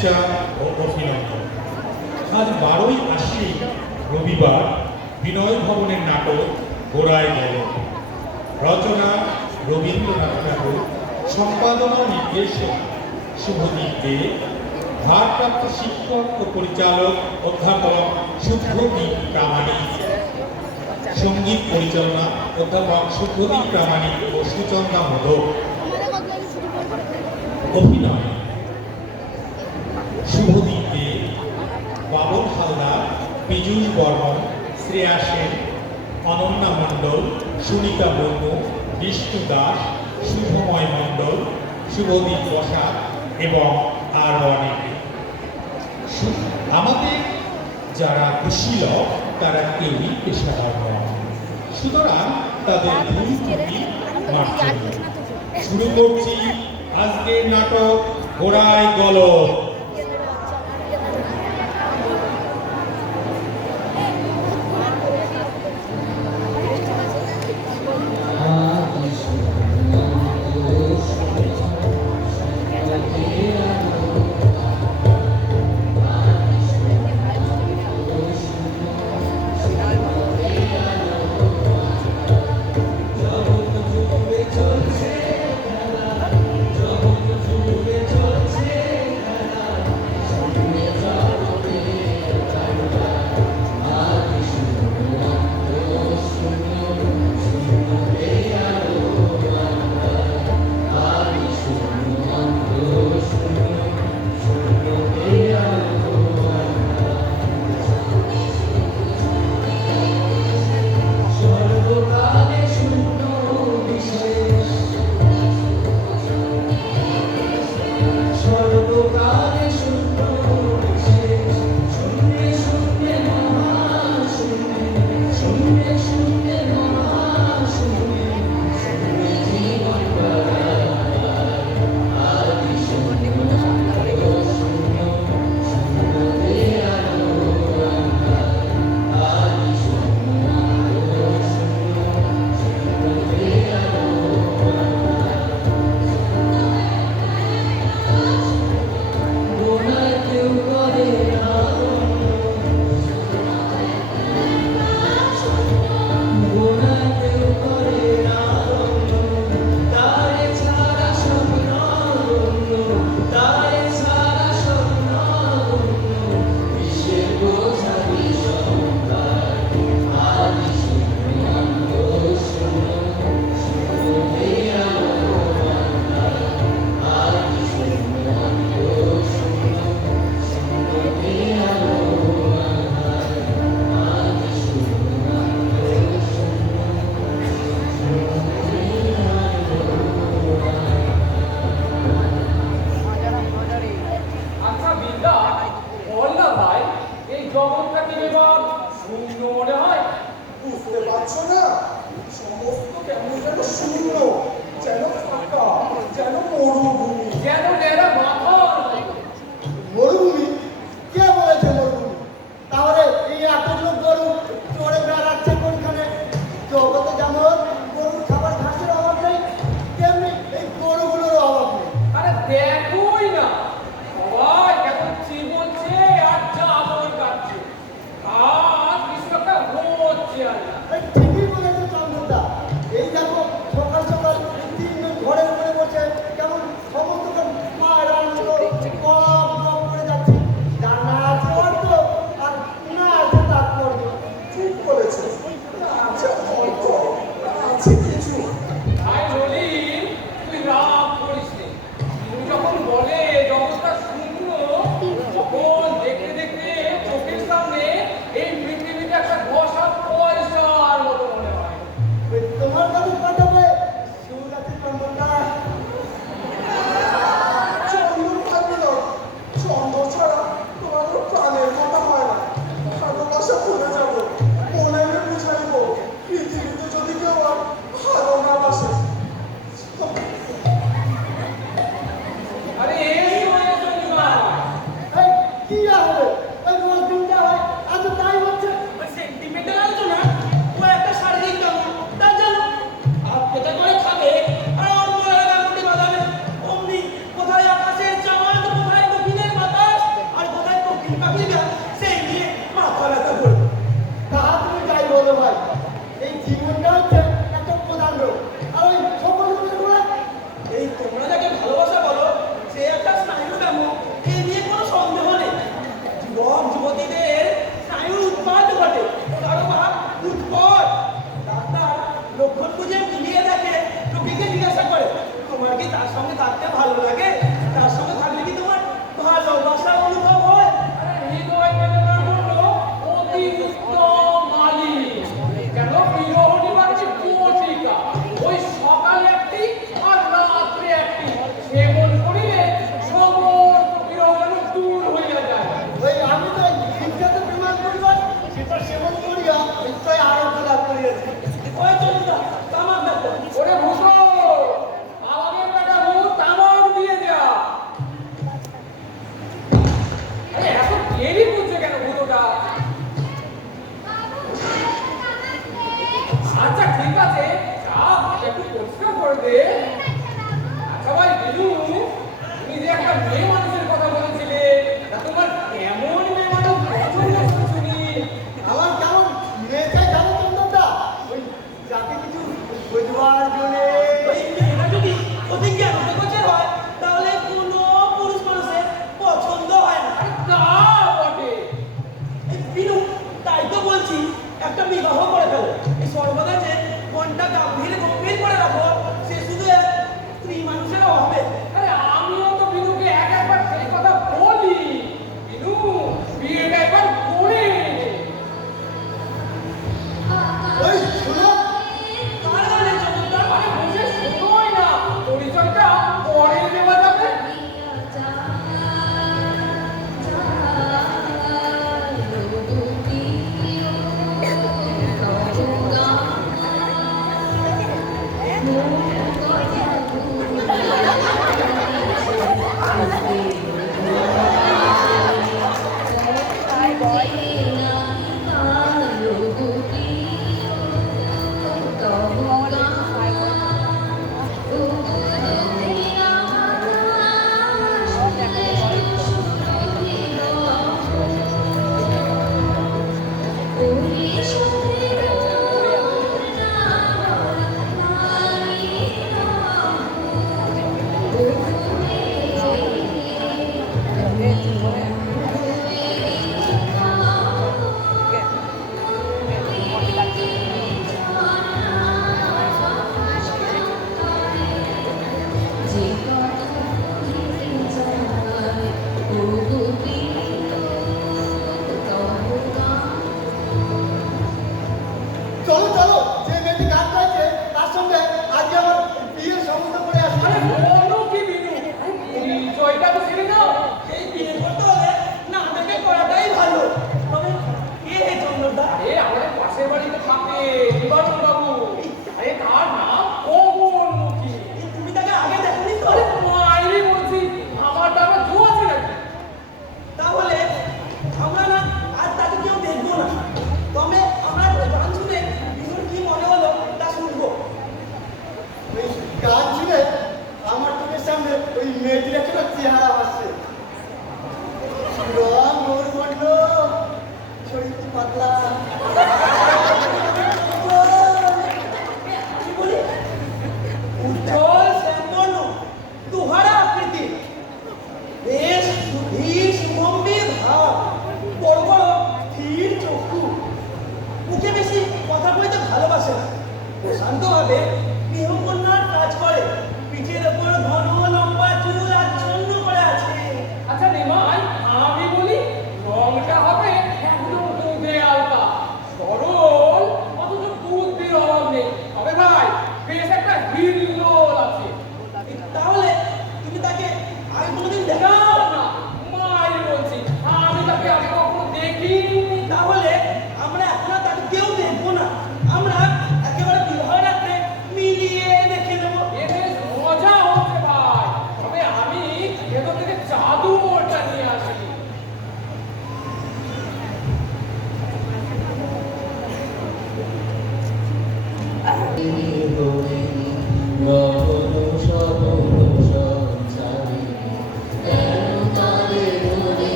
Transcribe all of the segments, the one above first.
শুভেচ্ছা ও অভিনন্দন। আজ বারোই আশি রবিবার, বিনয় ভবনের নাটক, গোড়ায় গেল রচনা রবীন্দ্রনাথ ঠাকুর, সম্পাদনা নির্দেশক শুভজিৎ দে। ভারপ্রাপ্ত শিক্ষক ও পরিচালক অধ্যাপক শুভদীপ প্রামাণিক। সংগীত পরিচালনা অধ্যাপক শুভদীপ প্রামাণিক ও সুচন্দা মধক অভিনয় শুভদীপ দে বাবন হালদার পীযুষ বর্মন, শ্রেয়া সেন, অনন্যা মণ্ডল, সুনিতা ব্রহ্ম বিষ্ণু দাস, শুভময় মণ্ডল, শুভদীপ বসাক এবং আরও অনেকে আমাদের যারা কুশীলক তারা কেউই পেশাদার নয় সুতরাং তাদের শুরু করছি আজকের নাটক, ঘোড়ায় গলক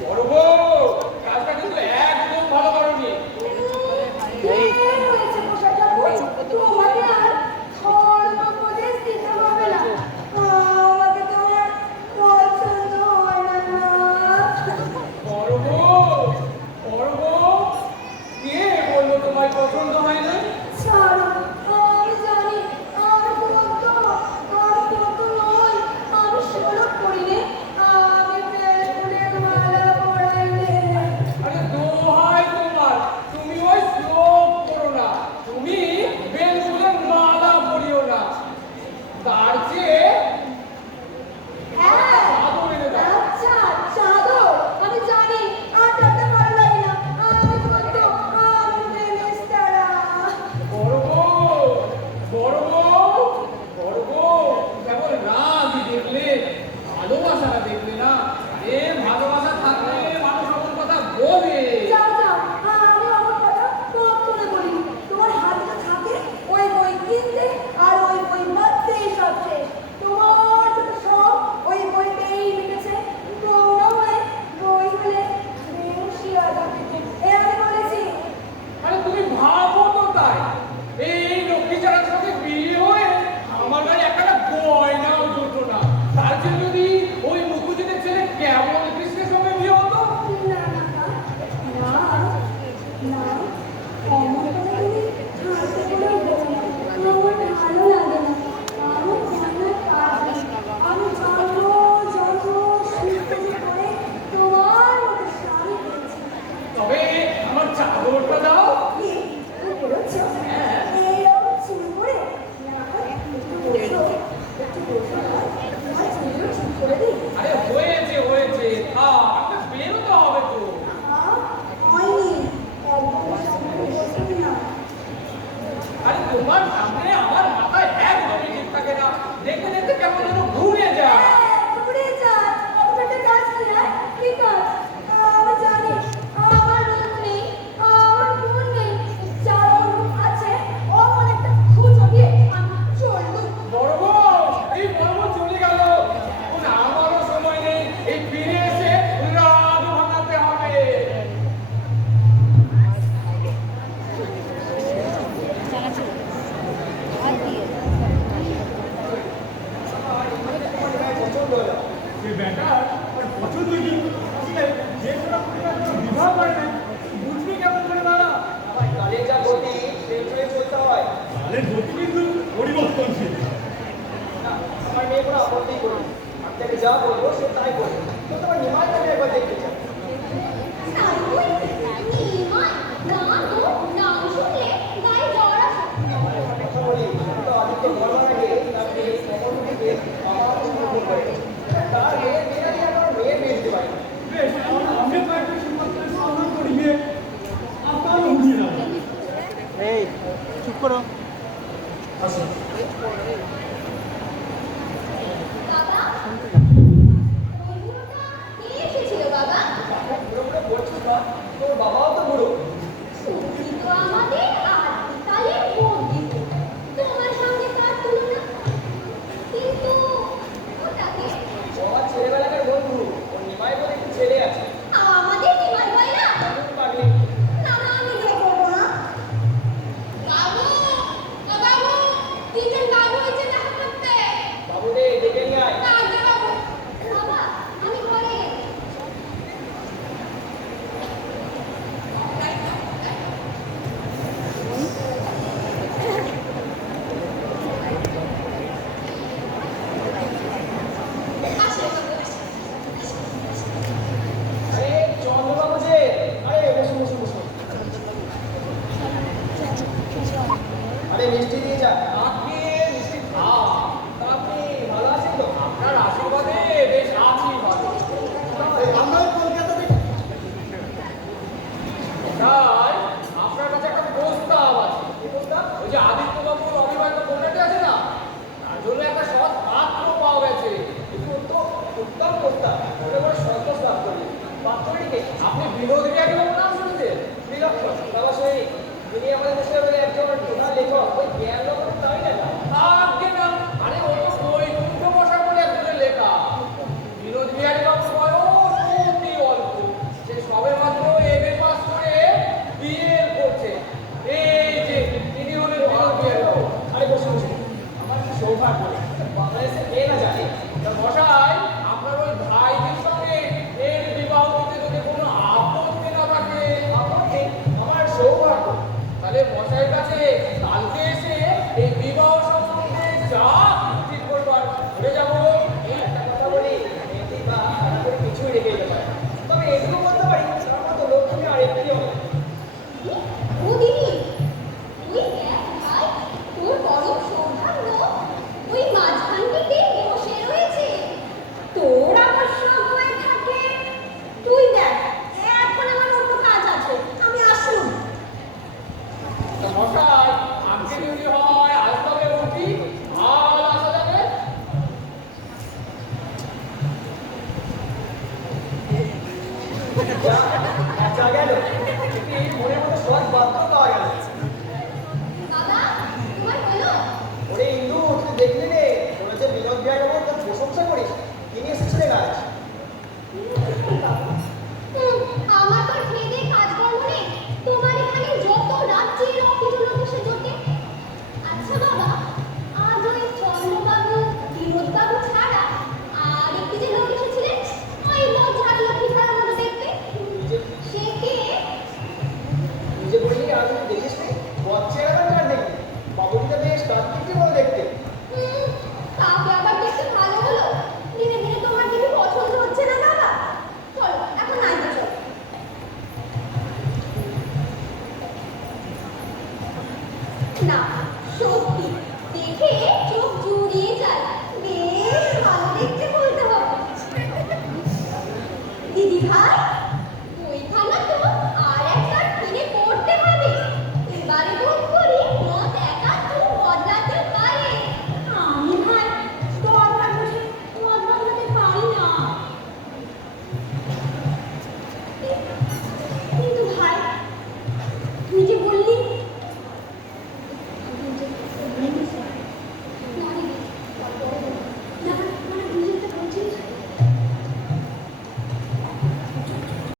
বড়